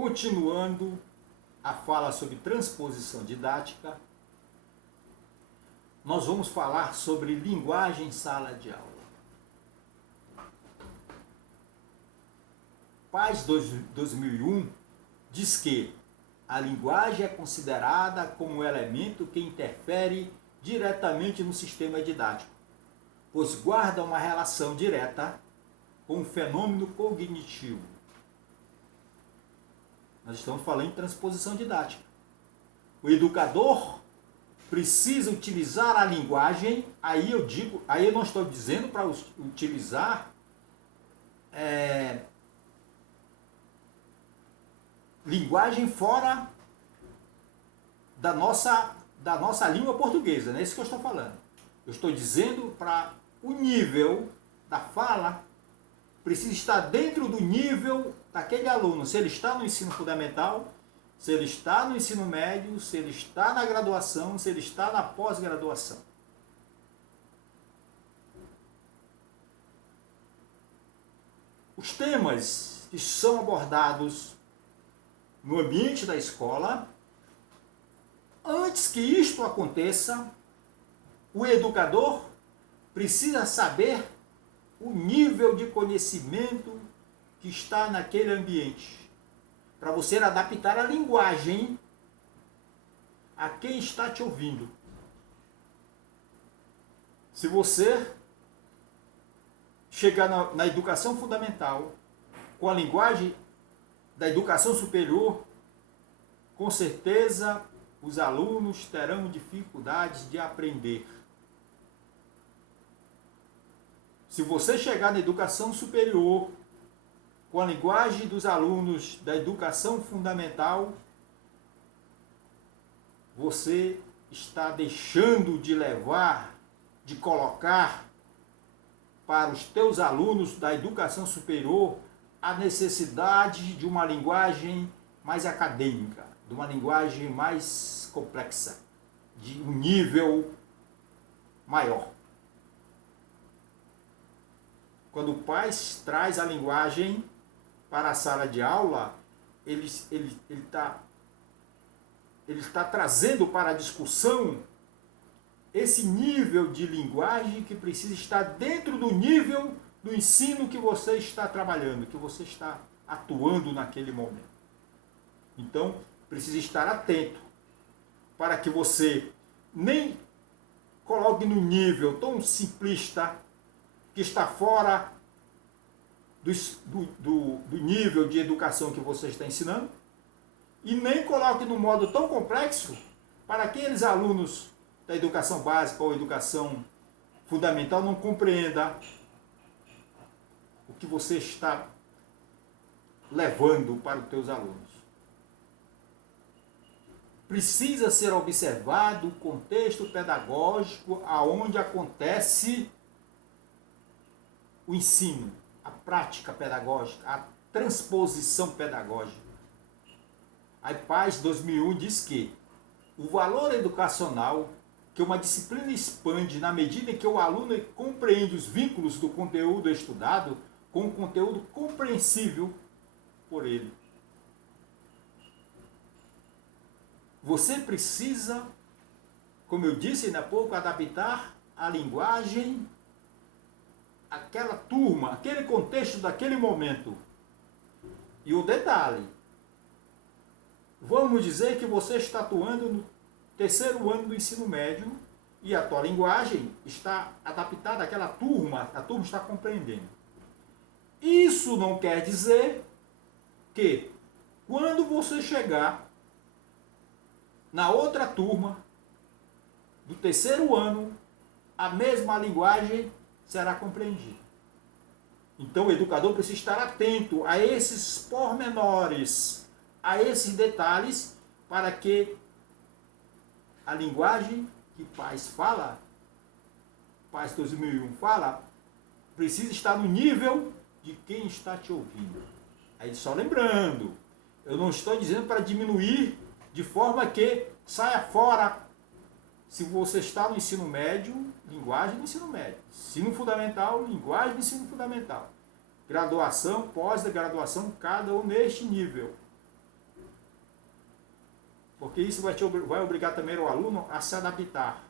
Continuando a fala sobre transposição didática, nós vamos falar sobre linguagem em sala de aula. PAS 2001 diz que a linguagem é considerada como um elemento que interfere diretamente no sistema didático, pois guarda uma relação direta com o fenômeno cognitivo. Nós estamos falando em transposição didática. O educador precisa utilizar a linguagem, aí eu não estou dizendo para utilizar linguagem fora da nossa língua portuguesa, não é isso que eu estou falando. Eu estou dizendo para o nível da fala precisa estar dentro do nível daquele aluno, se ele está no ensino fundamental, se ele está no ensino médio, se ele está na graduação, se ele está na pós-graduação. Os temas que são abordados no ambiente da escola, antes que isto aconteça, o educador precisa saber o nível de conhecimento que está naquele ambiente, para você adaptar a linguagem a quem está te ouvindo. Se você chegar na educação fundamental com a linguagem da educação superior, com certeza os alunos terão dificuldades de aprender. Se você chegar na educação superior com a linguagem dos alunos da educação fundamental, você está deixando de levar, de colocar para os teus alunos da educação superior a necessidade de uma linguagem mais acadêmica, de uma linguagem mais complexa, de um nível maior. Quando o pai traz a linguagem para a sala de aula, ele está trazendo para a discussão esse nível de linguagem que precisa estar dentro do nível do ensino que você está trabalhando, que você está atuando naquele momento. Então, precisa estar atento para que você nem coloque no nível tão simplista que está fora do nível de educação que você está ensinando, e nem coloque no modo tão complexo para aqueles alunos da educação básica ou educação fundamental não compreendam o que você está levando para os teus alunos. Precisa ser observado o contexto pedagógico aonde acontece o ensino, a prática pedagógica, a transposição pedagógica. A PAS 2001 diz que o valor educacional que uma disciplina expande na medida em que o aluno compreende os vínculos do conteúdo estudado com o conteúdo compreensível por ele. Você precisa, como eu disse ainda há pouco, adaptar a linguagem àquela turma, aquele contexto daquele momento. E o detalhe, vamos dizer que você está atuando no terceiro ano do ensino médio e a tua linguagem está adaptada àquela turma, a turma está compreendendo. Isso não quer dizer que quando você chegar na outra turma do terceiro ano, a mesma linguagem será compreendida. Então o educador precisa estar atento a esses pormenores, a esses detalhes, para que a linguagem que PAS fala, PAS 2001 fala, precisa estar no nível de quem está te ouvindo. Aí só lembrando, eu não estou dizendo para diminuir de forma que saia fora. Se você está no ensino médio, linguagem do ensino médio. Ensino fundamental, linguagem do ensino fundamental. Graduação, pós-graduação, cada um neste nível. porque isso vai obrigar também o aluno a se adaptar,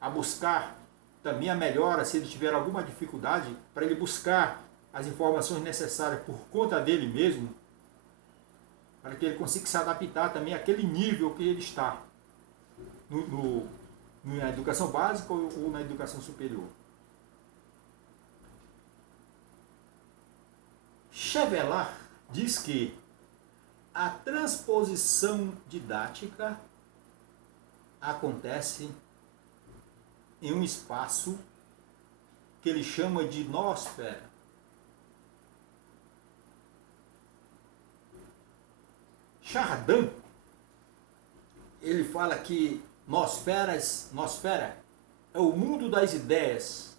a buscar também a melhora, se ele tiver alguma dificuldade, para ele buscar as informações necessárias por conta dele mesmo, para que ele consiga se adaptar também àquele nível que ele está, na educação básica ou na educação superior. Chevelaert diz que a transposição didática acontece em um espaço que ele chama de noosfera. Chardin, ele fala que noosfera é o mundo das ideias,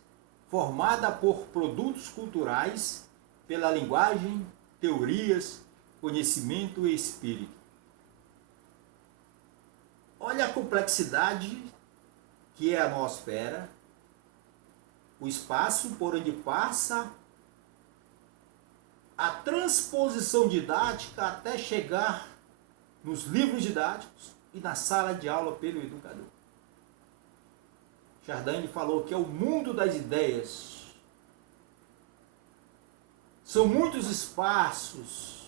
formada por produtos culturais, pela linguagem, teorias, conhecimento e espírito. Olha a complexidade que é a noosfera, o espaço por onde passa a transposição didática até chegar nos livros didáticos e na sala de aula pelo educador. Chardin falou que é o mundo das ideias. São muitos espaços.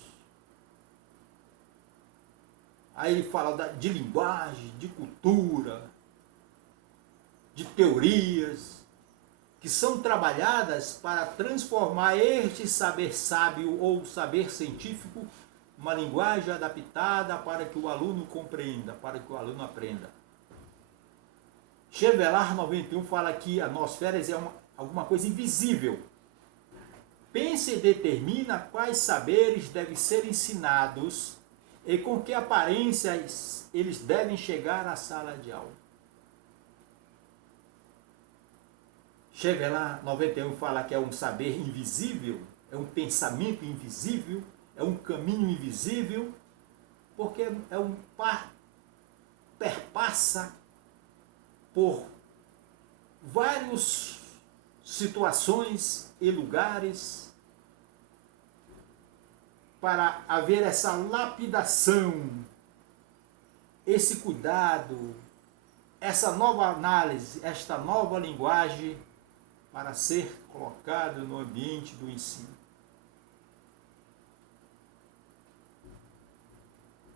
Aí ele fala de linguagem, de cultura, de teorias, que são trabalhadas para transformar este saber sábio ou saber científico uma linguagem adaptada para que o aluno compreenda, para que o aluno aprenda. Chevelaert 91 fala que a noosfera é alguma coisa invisível. Pensa e determina quais saberes devem ser ensinados e com que aparências eles devem chegar à sala de aula. Chevelaert 91 fala que é um saber invisível, é um pensamento invisível, é um caminho invisível, porque perpassa por várias situações e lugares para haver essa lapidação, esse cuidado, essa nova análise, esta nova linguagem para ser colocado no ambiente do ensino.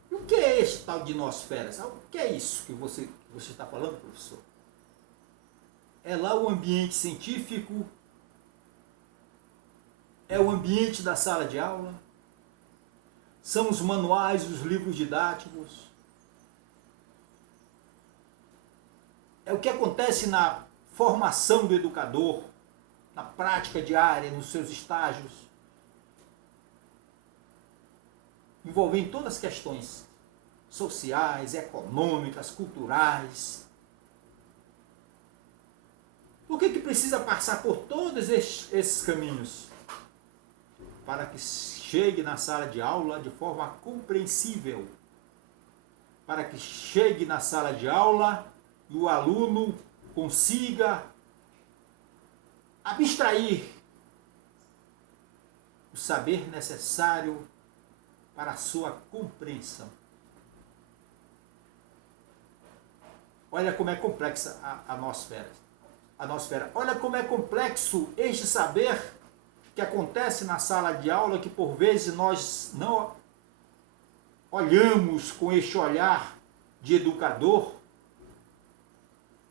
E o que é este tal de noosfera? Sabe? O que é isso que você está falando, professor? É lá o ambiente científico? É o ambiente da sala de aula? São os manuais, os livros didáticos? É o que acontece na formação do educador, na prática diária, nos seus estágios, envolvendo todas as questões sociais, econômicas, culturais. Por que precisa passar por todos esses caminhos? Para que chegue na sala de aula de forma compreensível. Para que chegue na sala de aula e o aluno consiga abstrair o saber necessário para a sua compreensão. Olha como é complexa a noosfera. Olha como é complexo este saber que acontece na sala de aula, que por vezes nós não olhamos com este olhar de educador,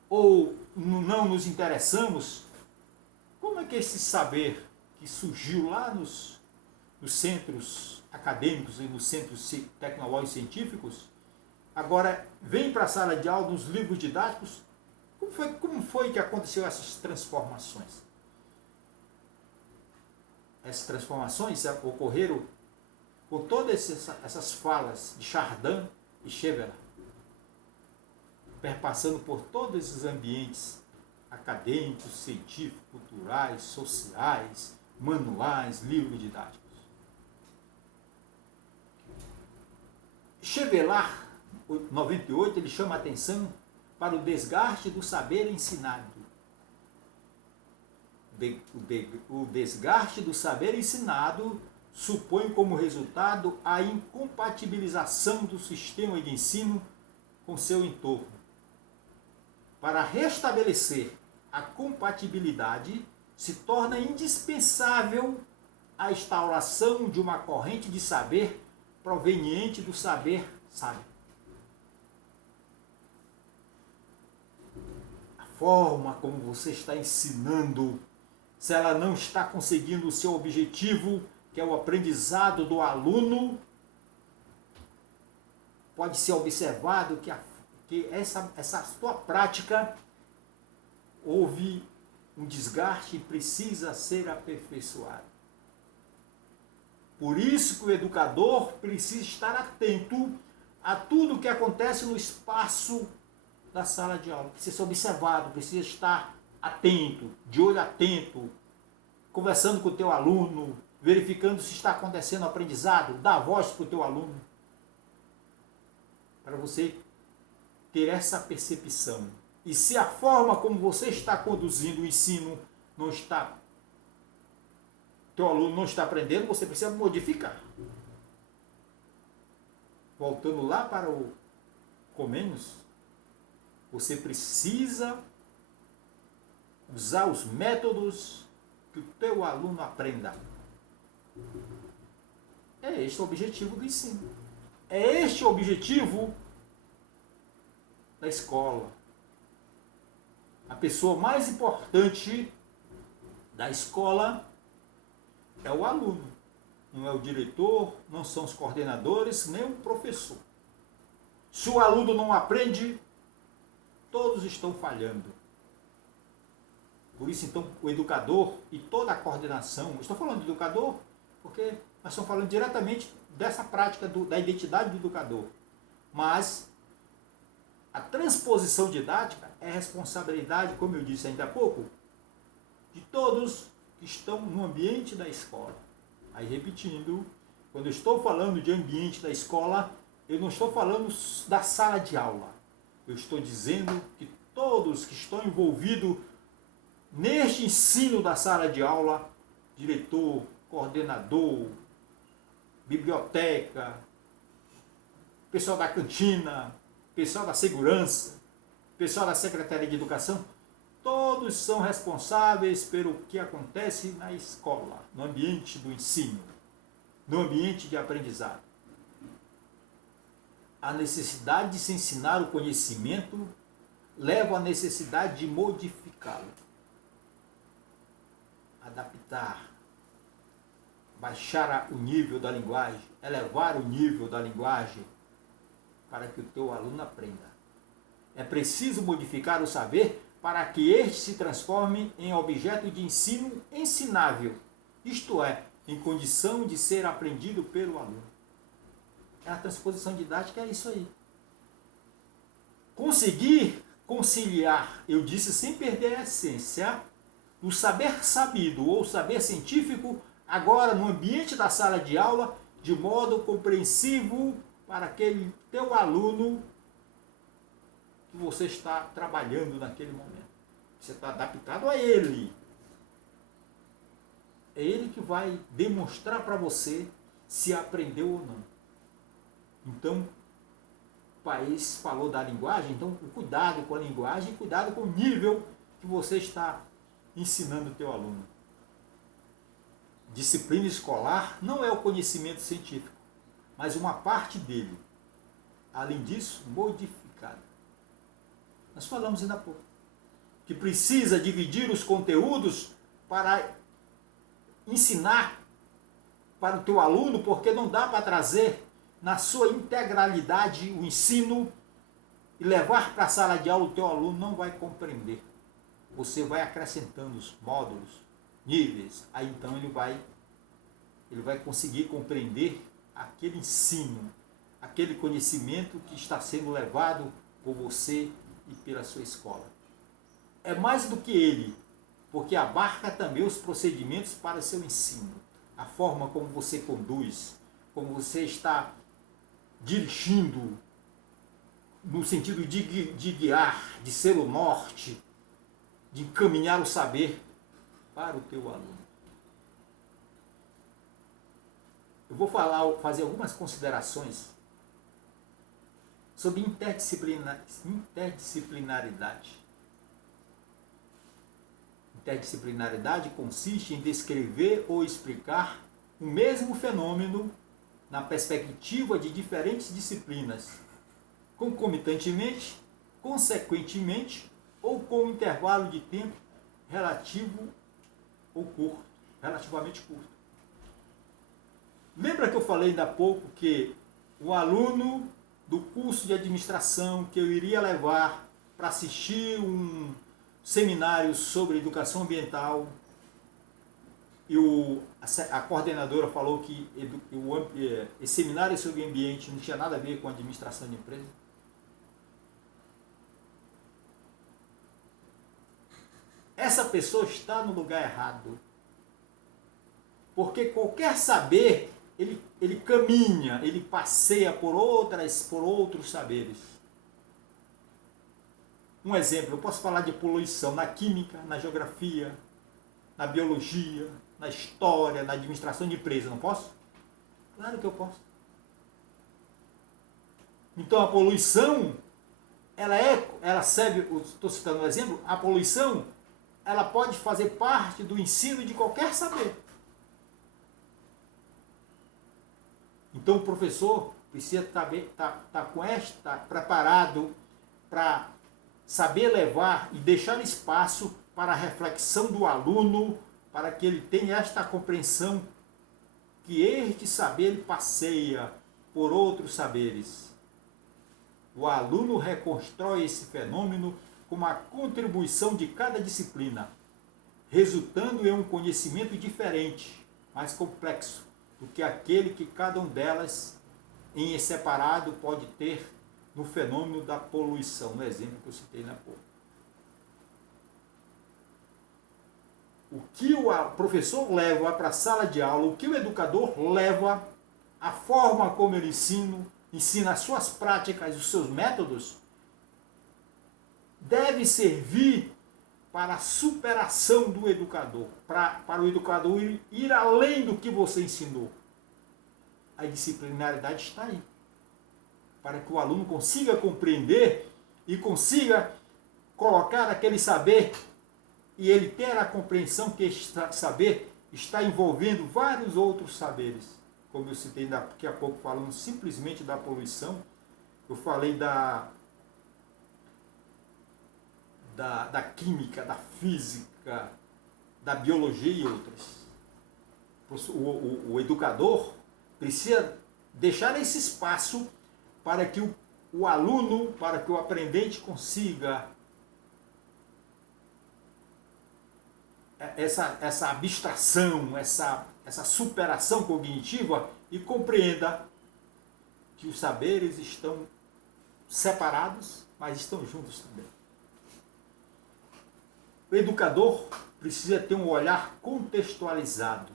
ou não nos interessamos. Como é que esse saber que surgiu lá nos centros acadêmicos e nos centros tecnológicos científicos, agora vem para a sala de aula, nos livros didáticos? Como foi que aconteceu essas transformações? Essas transformações ocorreram com todas essas falas de Chardin e Chevelaert, perpassando por todos esses ambientes acadêmicos, científicos, culturais, sociais, manuais, livros didáticos. Chevelaert, 98, ele chama a atenção para o desgaste do saber ensinado. O desgaste do saber ensinado supõe como resultado a incompatibilização do sistema de ensino com seu entorno. Para restabelecer a compatibilidade, se torna indispensável a instauração de uma corrente de saber proveniente do saber sábio. A forma como você está ensinando, se ela não está conseguindo o seu objetivo, que é o aprendizado do aluno, pode ser observado que essa sua prática houve um desgaste e precisa ser aperfeiçoado. Por isso que o educador precisa estar atento a tudo que acontece no espaço da sala de aula. Precisa ser observado, precisa estar atento, de olho atento, conversando com o teu aluno, verificando se está acontecendo o aprendizado, dá voz para o teu aluno. Para você ter essa percepção. E se a forma como você está conduzindo o ensino teu aluno não está aprendendo, você precisa modificar. Voltando lá para o Comênios, você precisa usar os métodos que o teu aluno aprenda. É este o objetivo do ensino. É este o objetivo da escola. A pessoa mais importante da escola é o aluno. Não é o diretor, não são os coordenadores, nem o professor. Se o aluno não aprende, todos estão falhando. Por isso, então, o educador e toda a coordenação, estou falando do educador porque nós estamos falando diretamente dessa prática da identidade do educador. Mas a transposição didática é responsabilidade, como eu disse ainda há pouco, de todos que estão no ambiente da escola. Aí, repetindo, quando eu estou falando de ambiente da escola, eu não estou falando da sala de aula. Eu estou dizendo que todos que estão envolvidos neste ensino da sala de aula, diretor, coordenador, biblioteca, pessoal da cantina, pessoal da segurança, pessoal da Secretaria de Educação, todos são responsáveis pelo que acontece na escola, no ambiente do ensino, no ambiente de aprendizado. A necessidade de se ensinar o conhecimento leva à necessidade de modificá-lo, adaptar, baixar o nível da linguagem, elevar o nível da linguagem para que o teu aluno aprenda. É preciso modificar o saber para que este se transforme em objeto de ensino ensinável, isto é, em condição de ser aprendido pelo aluno. A transposição didática é isso aí. Conseguir conciliar, eu disse sem perder a essência, o saber sabido ou saber científico, agora no ambiente da sala de aula, de modo compreensivo para aquele teu aluno que você está trabalhando naquele momento. Você está adaptado a ele. É ele que vai demonstrar para você se aprendeu ou não. Então, o país falou da linguagem, então cuidado com a linguagem, cuidado com o nível que você está ensinando o teu aluno. Disciplina escolar não é o conhecimento científico, mas uma parte dele. Além disso, modificada. Nós falamos ainda há pouco que precisa dividir os conteúdos para ensinar para o teu aluno, porque não dá para trazer na sua integralidade o ensino e levar para a sala de aula. O teu aluno não vai compreender. Você vai acrescentando os módulos, níveis, aí então ele vai conseguir compreender aquele ensino, aquele conhecimento que está sendo levado por você e pela sua escola. É mais do que ele, porque abarca também os procedimentos para seu ensino, a forma como você conduz, como você está dirigindo, no sentido de guiar, de ser o norte, de encaminhar o saber para o teu aluno. Eu vou fazer algumas considerações sobre interdisciplinaridade. Interdisciplinaridade consiste em descrever ou explicar o mesmo fenômeno na perspectiva de diferentes disciplinas, concomitantemente, consequentemente ou com um intervalo de tempo relativo ou curto, relativamente curto. Lembra que eu falei ainda há pouco que o aluno do curso de administração que eu iria levar para assistir um seminário sobre educação ambiental e a coordenadora falou que esse seminário sobre ambiente não tinha nada a ver com administração de empresa? Essa pessoa está no lugar errado. Porque qualquer saber, ele caminha, ele passeia por outros saberes. Um exemplo, eu posso falar de poluição na química, na geografia, na biologia, na história, na administração de empresa, não posso? Claro que eu posso. Então a poluição, ela serve, estou citando um exemplo, a poluição, ela pode fazer parte do ensino de qualquer saber. Então o professor precisa estar preparado para saber levar e deixar espaço para a reflexão do aluno, para que ele tenha esta compreensão que este saber passeia por outros saberes. O aluno reconstrói esse fenômeno com a contribuição de cada disciplina, resultando em um conhecimento diferente, mais complexo, do que aquele que cada um delas, em separado, pode ter no fenômeno da poluição, no exemplo que eu citei na pouco. O que o professor leva para a sala de aula, o que o educador leva, a forma como ele ensina as suas práticas, os seus métodos, deve servir para a superação do educador, para o educador ir além do que você ensinou. A disciplinaridade está aí, para que o aluno consiga compreender e consiga colocar aquele saber e ele ter a compreensão que este saber está envolvendo vários outros saberes. Como eu citei daqui a pouco, falando simplesmente da poluição, eu falei da química, da física, da biologia e outras. O educador precisa deixar esse espaço para que o aluno, para que o aprendente consiga essa abstração, essa superação cognitiva e compreenda que os saberes estão separados, mas estão juntos também. O educador precisa ter um olhar contextualizado.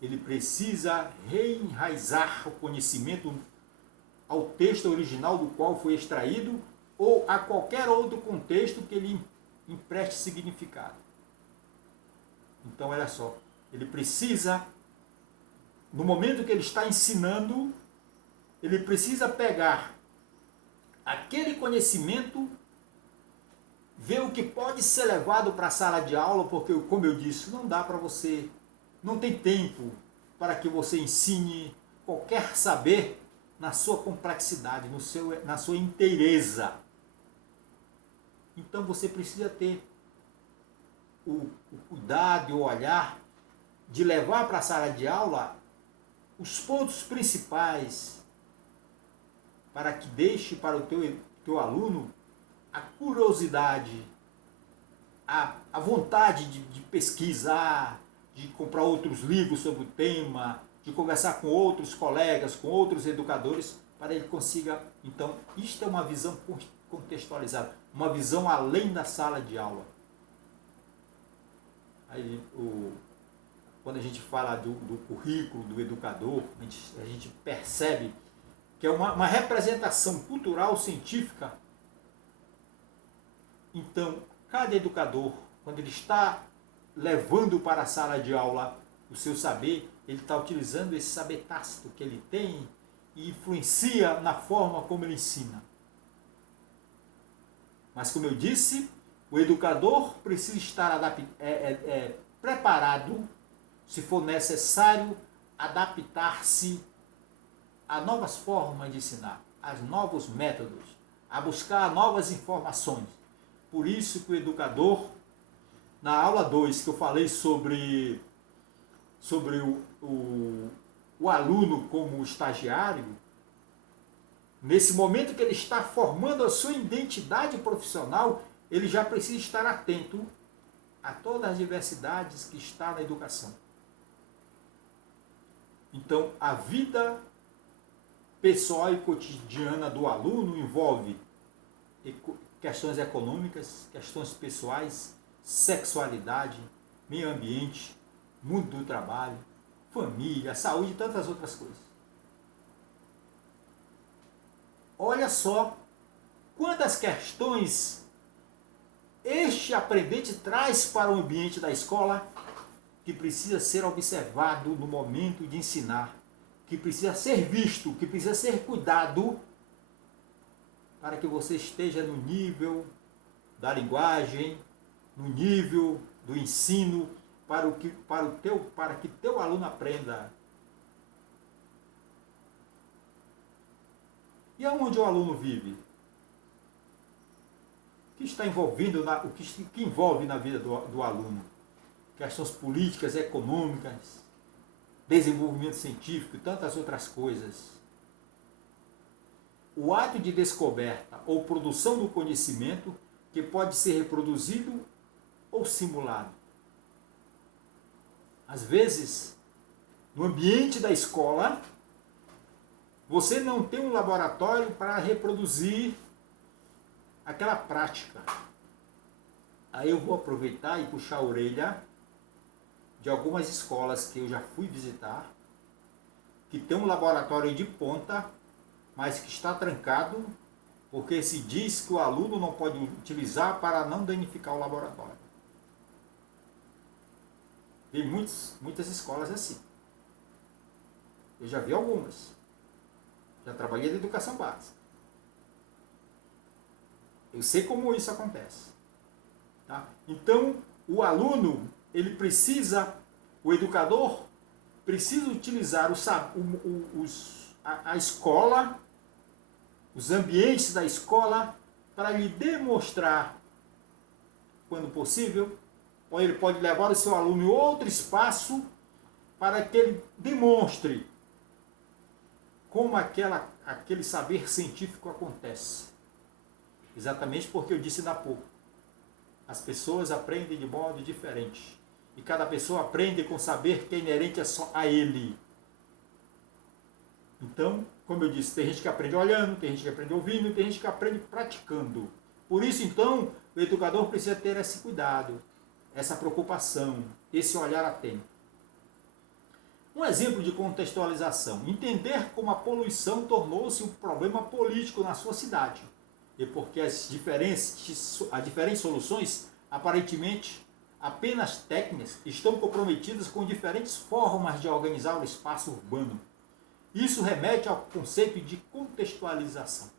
Ele precisa reenraizar o conhecimento ao texto original do qual foi extraído ou a qualquer outro contexto que ele empreste significado. Então, olha só, ele precisa, no momento que ele está ensinando, ele precisa pegar aquele conhecimento, ver o que pode ser levado para a sala de aula, porque, como eu disse, não dá para você, não tem tempo para que você ensine qualquer saber na sua complexidade, na sua inteireza. Então você precisa ter o cuidado e o olhar de levar para a sala de aula os pontos principais para que deixe para o teu aluno a curiosidade, a vontade de pesquisar, de comprar outros livros sobre o tema, de conversar com outros colegas, com outros educadores, para ele consiga. Então, isto é uma visão contextualizada, uma visão além da sala de aula. Aí, quando a gente fala do currículo do educador, a gente percebe que é uma representação cultural, científica. Então, cada educador, quando ele está levando para a sala de aula o seu saber, ele está utilizando esse saber tácito que ele tem e influencia na forma como ele ensina. Mas, como eu disse, o educador precisa estar preparado, se for necessário, adaptar-se a novas formas de ensinar, a novos métodos, a buscar novas informações. Por isso que o educador, na aula 2, que eu falei sobre o aluno como estagiário, nesse momento que ele está formando a sua identidade profissional, ele já precisa estar atento a todas as diversidades que está na educação. Então, a vida pessoal e cotidiana do aluno envolve questões econômicas, questões pessoais, sexualidade, meio ambiente, mundo do trabalho, família, saúde e tantas outras coisas. Olha só quantas questões este aprendente traz para o ambiente da escola que precisa ser observado no momento de ensinar, que precisa ser visto, que precisa ser cuidado para que você esteja no nível da linguagem, no nível do ensino, para que teu aluno aprenda. E aonde o aluno vive? O que está envolvendo, o que envolve na vida do aluno? Questões políticas, econômicas, desenvolvimento científico e tantas outras coisas. O ato de descoberta ou produção do conhecimento que pode ser reproduzido ou simulado. Às vezes, no ambiente da escola, você não tem um laboratório para reproduzir aquela prática. Aí eu vou aproveitar e puxar a orelha de algumas escolas que eu já fui visitar, que tem um laboratório de ponta, mas que está trancado, porque se diz que o aluno não pode utilizar para não danificar o laboratório. Tem muitas escolas assim. Eu já vi algumas. Já trabalhei na educação básica. Eu sei como isso acontece. Tá? Então, o aluno, o educador precisa utilizar a escola, os ambientes da escola, para lhe demonstrar, quando possível, ou ele pode levar o seu aluno em outro espaço para que ele demonstre como aquele saber científico acontece. Exatamente porque eu disse há pouco. As pessoas aprendem de modo diferente. E cada pessoa aprende com saber que é inerente a ele. Então, como eu disse, tem gente que aprende olhando, tem gente que aprende ouvindo, tem gente que aprende praticando. Por isso, então, o educador precisa ter esse cuidado, essa preocupação, esse olhar atento. Um exemplo de contextualização. Entender como a poluição tornou-se um problema político na sua cidade. E porque as diferentes soluções, aparentemente apenas técnicas, estão comprometidas com diferentes formas de organizar o espaço urbano. Isso remete ao conceito de contextualização.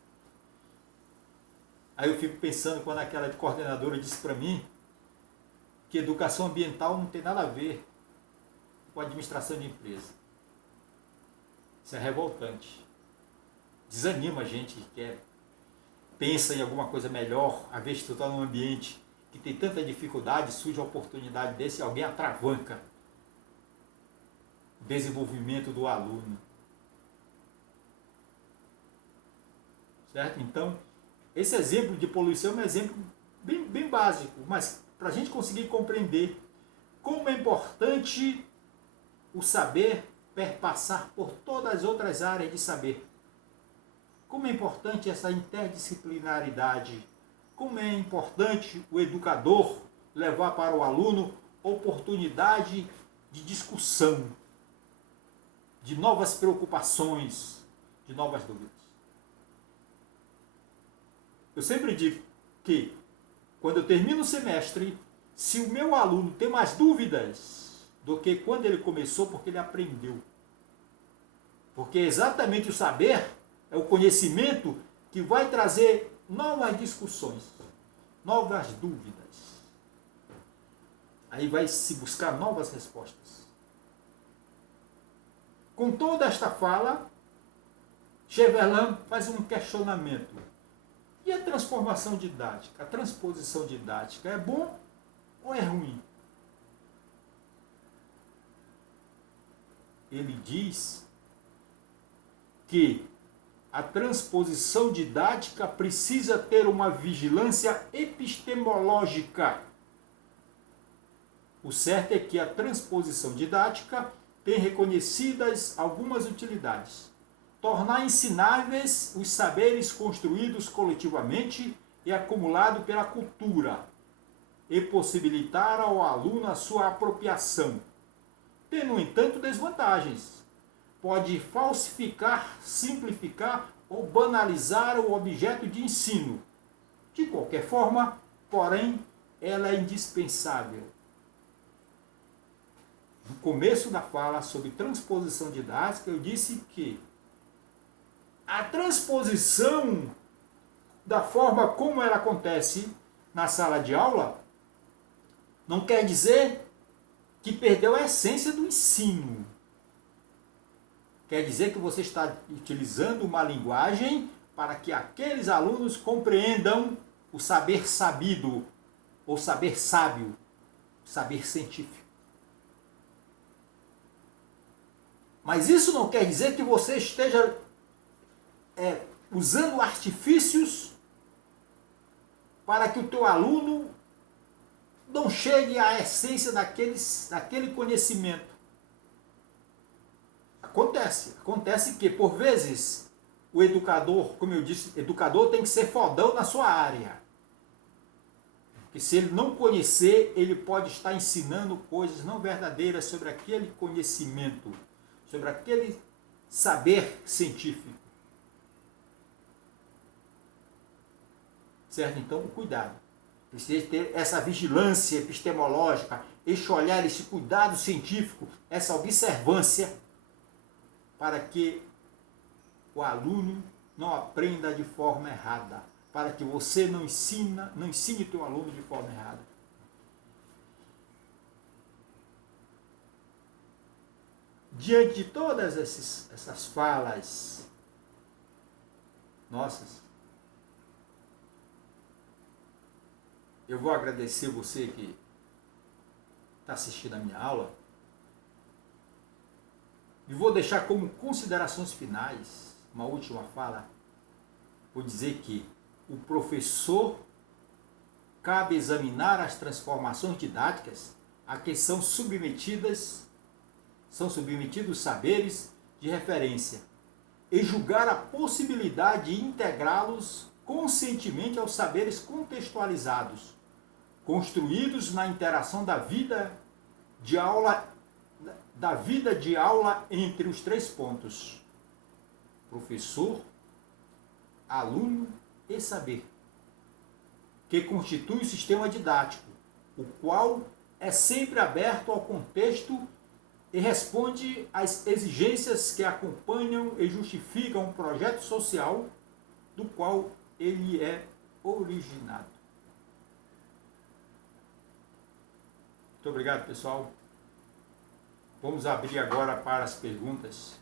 Aí eu fico pensando quando aquela coordenadora disse para mim que educação ambiental não tem nada a ver com administração de empresa. Isso é revoltante. Desanima a gente que quer. Pensa em alguma coisa melhor, a vez que tu está num ambiente que tem tanta dificuldade, surge a oportunidade desse, alguém atravanca o desenvolvimento do aluno. Certo? Então, esse exemplo de poluição é um exemplo bem básico, mas para a gente conseguir compreender como é importante o saber perpassar por todas as outras áreas de saber. Como é importante essa interdisciplinaridade. Como é importante o educador levar para o aluno oportunidade de discussão, de novas preocupações, de novas dúvidas. Eu sempre digo que, quando eu termino o semestre, se o meu aluno tem mais dúvidas do que quando ele começou, porque ele aprendeu. Porque exatamente o saber é o conhecimento que vai trazer novas discussões. novas dúvidas. Aí vai se buscar novas respostas. Com toda esta fala, Chevreul faz um questionamento. E a transformação didática, a transposição didática, é bom ou é ruim? Ele diz que a transposição didática precisa ter uma vigilância epistemológica. O certo é que a transposição didática tem reconhecidas algumas utilidades. Tornar ensináveis os saberes construídos coletivamente e acumulados pela cultura, e possibilitar ao aluno a sua apropriação. Tem, no entanto, desvantagens. Pode falsificar, simplificar ou banalizar o objeto de ensino. De qualquer forma, porém, ela é indispensável. No começo da fala sobre transposição didática, eu disse que a transposição da forma como ela acontece na sala de aula não quer dizer que perdeu a essência do ensino. Quer dizer que você está utilizando uma linguagem para que aqueles alunos compreendam o saber sabido, ou saber sábio, saber científico. Mas isso não quer dizer que você esteja usando artifícios para que o teu aluno não chegue à essência daquele conhecimento. Acontece que, por vezes, o educador, como eu disse, educador tem que ser fodão na sua área. Porque se ele não conhecer, ele pode estar ensinando coisas não verdadeiras sobre aquele conhecimento, sobre aquele saber científico. Certo? Então, cuidado. Precisa ter essa vigilância epistemológica, esse olhar, esse cuidado científico, essa observância, para que o aluno não aprenda de forma errada, para que você não ensine o teu aluno de forma errada. Diante de todas essas falas nossas, eu vou agradecer você que está assistindo a minha aula e vou deixar como considerações finais uma última fala. Vou dizer que o professor cabe examinar as transformações didáticas a que são submetidos saberes de referência e julgar a possibilidade de integrá-los conscientemente aos saberes contextualizados, construídos na interação da vida de aula entre os 3 pontos: professor, aluno e saber, que constitui o sistema didático, o qual é sempre aberto ao contexto e responde às exigências que acompanham e justificam o projeto social do qual ele é originado. Muito obrigado, pessoal. Vamos abrir agora para as perguntas.